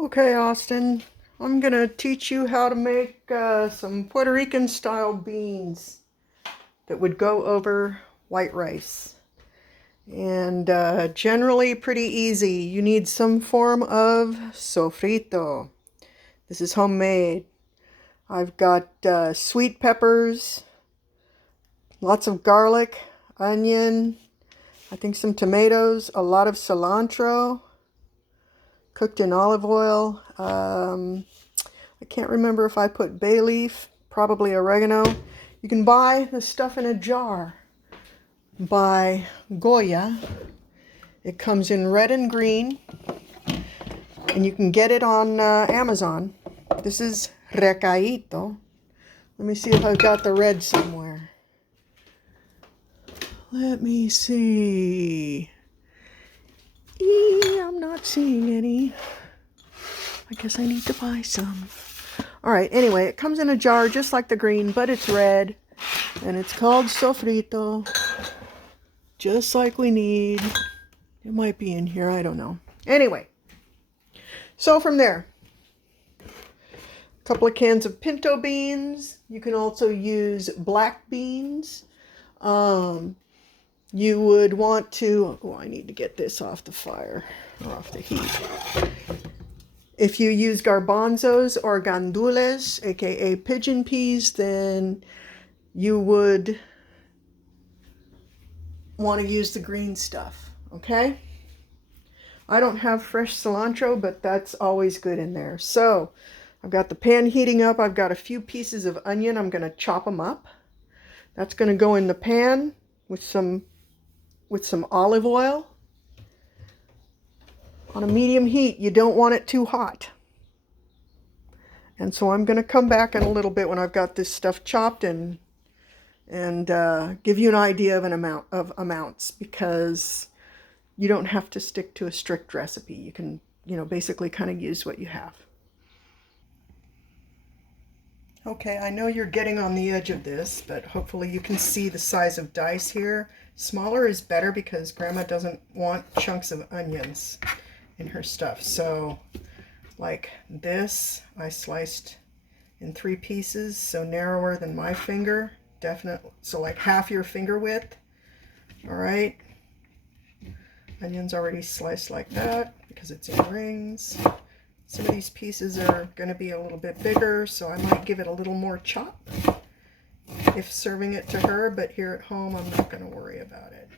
Okay, Austin, I'm gonna teach you how to make some Puerto Rican style beans that would go over white rice. And generally pretty easy. You need some form of sofrito. This is homemade. I've got sweet peppers, lots of garlic, onion, I think some tomatoes, a lot of cilantro, cooked in olive oil. I can't remember if I put bay leaf, probably oregano. You can buy the stuff in a jar by Goya. It comes in red and green, and you can get it on Amazon. This is recaito. Let me see if I've got the red somewhere. Let me see. I'm not seeing any. I guess I need to buy some. All right, anyway, it comes in a jar just like the green, but it's red, and it's called sofrito, just like we need. It might be in here, I don't know. Anyway, so from there, a couple of cans of pinto beans. You can also use black beans. You would want to, oh, I need to get this off the fire, or off the heat. If you use garbanzos or gandules, aka pigeon peas, then you would want to use the green stuff, okay? I don't have fresh cilantro, but that's always good in there. So I've got the pan heating up. I've got a few pieces of onion. I'm going to chop them up. That's going to go in the pan with some olive oil on a medium heat. You don't want it too hot. And so I'm going to come back in a little bit when I've got this stuff chopped and give you an idea of amounts, because you don't have to stick to a strict recipe. You can, basically kind of use what you have. Okay, I know you're getting on the edge of this, but hopefully you can see the size of dice here. Smaller is better because Grandma doesn't want chunks of onions in her stuff. So like this, I sliced in 3 pieces, so narrower than my finger, definitely. So like half your finger width. All right. Onions already sliced like that because it's in rings. Some of these pieces are going to be a little bit bigger, so I might give it a little more chop if serving it to her, but here at home I'm not going to worry about it.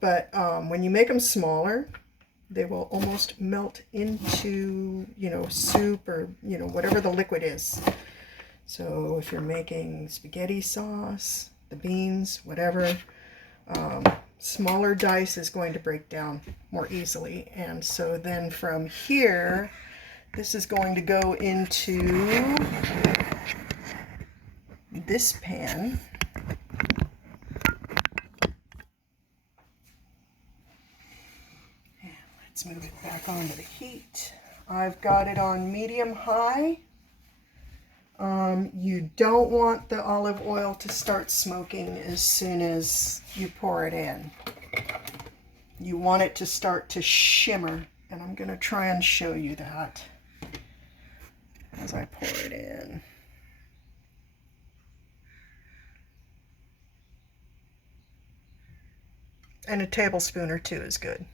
But when you make them smaller, they will almost melt into, soup or, whatever the liquid is. So if you're making spaghetti sauce, the beans, whatever, smaller dice is going to break down more easily. And so then from here, this is going to go into this pan. And let's move it back onto the heat. I've got it on medium-high. You don't want the olive oil to start smoking as soon as you pour it in. You want it to start to shimmer, and I'm going to try and show you that as I pour it in. And a tablespoon or 2 is good.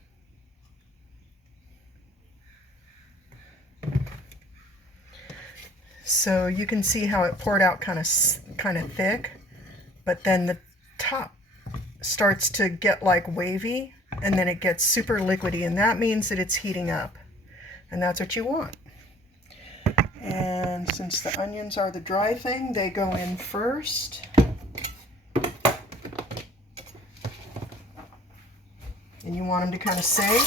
So you can see how it poured out kind of thick, but then the top starts to get like wavy, and then it gets super liquidy, and that means that it's heating up, and that's what you want. And since the onions are the dry thing, they go in first. And you want them to kind of sing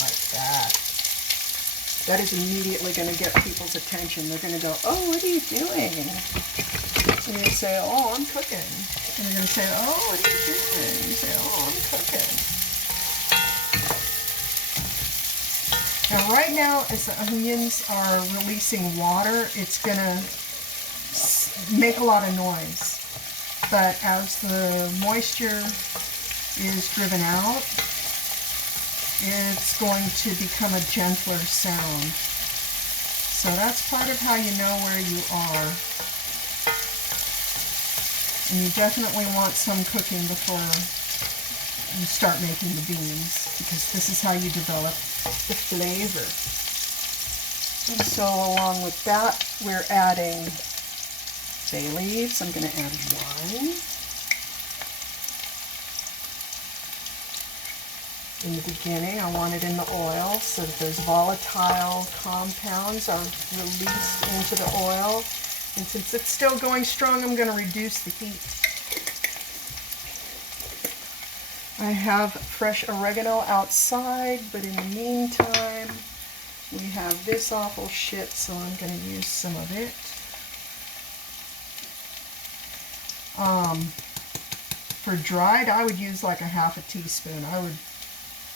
like that. That is immediately going to get people's attention. They're going to go, "Oh, what are you doing?" And you say, "Oh, I'm cooking." And they're going to say, "Oh, what are you doing?" And you say, "Oh, I'm cooking." Now, right now, as the onions are releasing water, it's going to make a lot of noise. But as the moisture is driven out, it's going to become a gentler sound. So that's part of how you know where you are. And you definitely want some cooking before you start making the beans, because this is how you develop the flavor. And so along with that, we're adding bay leaves. I'm going to add one. In the beginning, I want it in the oil so that those volatile compounds are released into the oil. And since it's still going strong, I'm going to reduce the heat. I have fresh oregano outside, but in the meantime, we have this awful shit, so I'm going to use some of it. For dried, I would use like a half a teaspoon.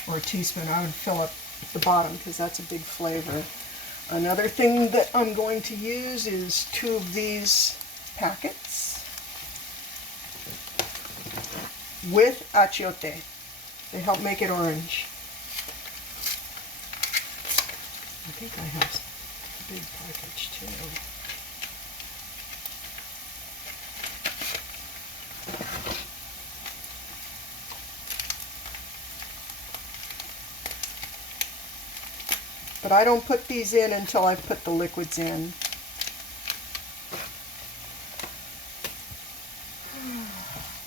Or a teaspoon. I would fill up the bottom because that's a big flavor. Another thing that I'm going to use is 2 of these packets with achiote. They help make it orange. I think I have a big package too. But I don't put these in until I've put the liquids in.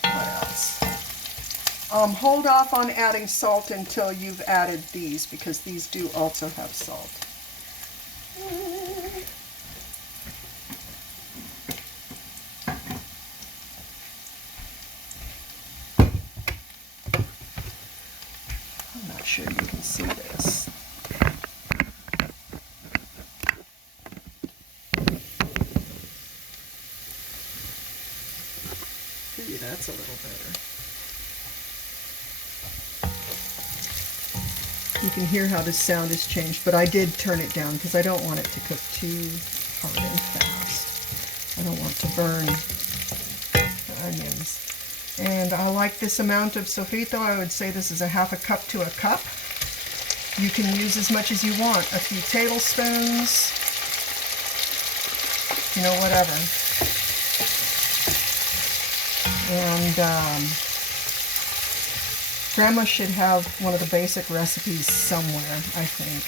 What else? Hold off on adding salt until you've added these, because these do also have salt. I'm not sure you can see this. Maybe that's a little better. You can hear how the sound has changed, but I did turn it down because I don't want it to cook too hard and fast. I don't want to burn the onions. And I like this amount of sofrito. I would say this is a half a cup to a cup. You can use as much as you want, a few tablespoons, you know, whatever. And Grandma should have one of the basic recipes somewhere, I think.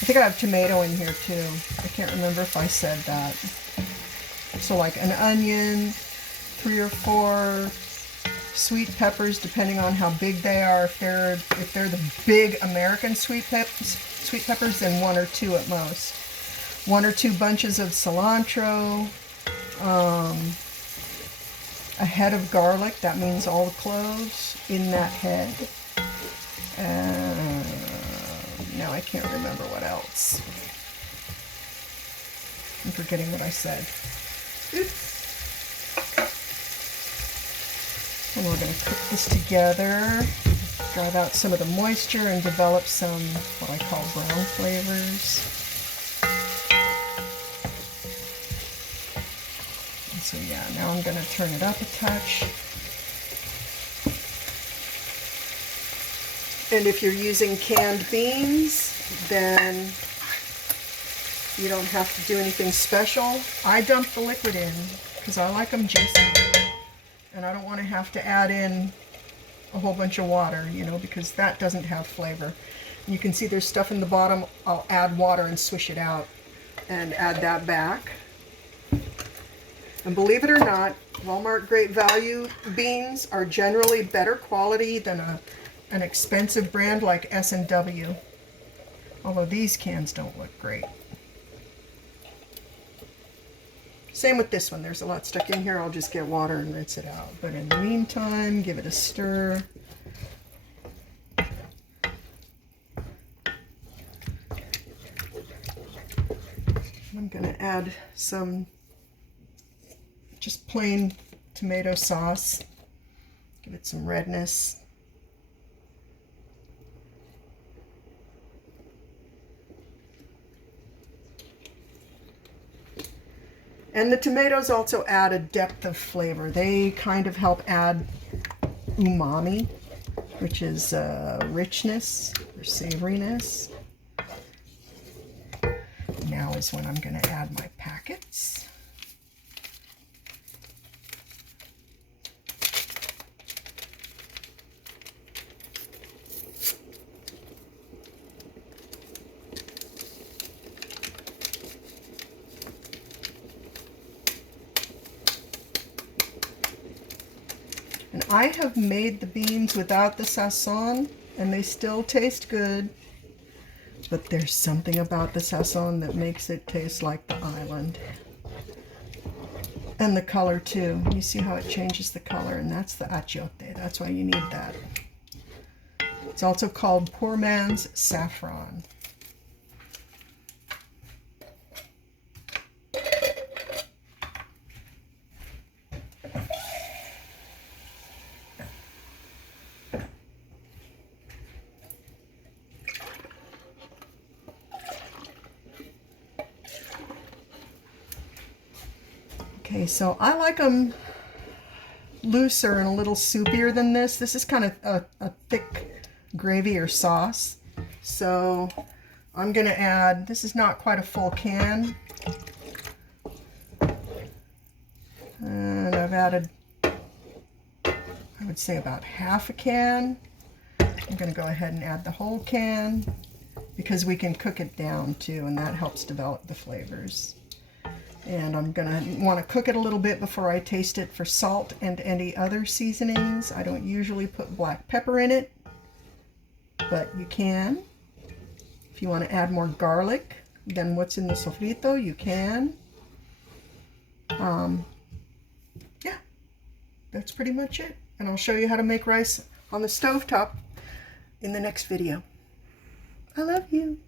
I think I have tomato in here too. I can't remember if I said that. So like an onion, 3 or 4 sweet peppers, depending on how big they are. If they're the big American sweet peppers, then 1 or 2 at most. 1 or 2 bunches of cilantro. A head of garlic, that means all the cloves in that head. Now I can't remember what else. I'm forgetting what I said. Oops. And we're going to cook this together, drive out some of the moisture and develop some what I call brown flavors. So yeah, now I'm going to turn it up a touch. And if you're using canned beans, then you don't have to do anything special. I dump the liquid in because I like them juicy. And I don't want to have to add in a whole bunch of water, you know, because that doesn't have flavor. And you can see there's stuff in the bottom. I'll add water and swish it out and add that back. And believe it or not, Walmart Great Value beans are generally better quality than an expensive brand like S&W. Although these cans don't look great. Same with this one. There's a lot stuck in here. I'll just get water and rinse it out. But in the meantime, give it a stir. I'm going to add some just plain tomato sauce. Give it some redness. And the tomatoes also add a depth of flavor. They kind of help add umami. which is richness or savoriness. Now is when I'm going to add my packets. And I have made the beans without the sazon, and they still taste good. But there's something about the sazon that makes it taste like the island. And the color too. You see how it changes the color, and that's the achiote. That's why you need that. It's also called poor man's saffron. Okay, so I like them looser and a little soupier than this. This is kind of a thick gravy or sauce. So I'm going to add, this is not quite a full can. And I've added, I would say about half a can. I'm going to go ahead and add the whole can because we can cook it down too, and that helps develop the flavors. And I'm going to want to cook it a little bit before I taste it for salt and any other seasonings. I don't usually put black pepper in it, but you can. If you want to add more garlic than what's in the sofrito, you can. Yeah, that's pretty much it. And I'll show you how to make rice on the stovetop in the next video. I love you.